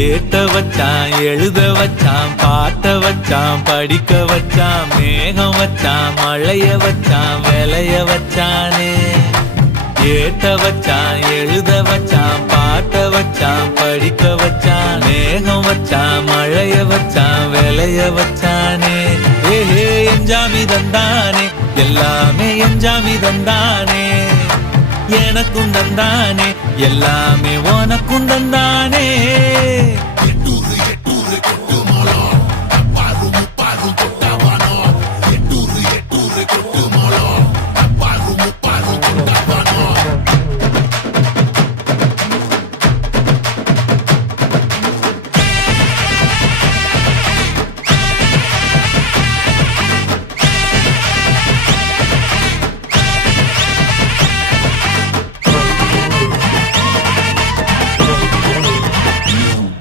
ஏத்த வச்சான் எழுத வச்சான் பாட்ட வச்சான் படிக்க வச்சான் மேகம் வச்சான் மழைய வச்சான் விளைய வச்சானே ஏத்த வச்சான் எழுத வச்சான் பாட்ட வச்சான் படிக்க வச்சான் மேகம் வச்சான் மழைய வச்சான் விளைய வச்சானே ஏஹே எஞ்சாமி தந்தானே எல்லாமே எஞ்சாமி தந்தானே எனக்கும் தந்தானே எல்லாமே உனக்கும் தந்தானே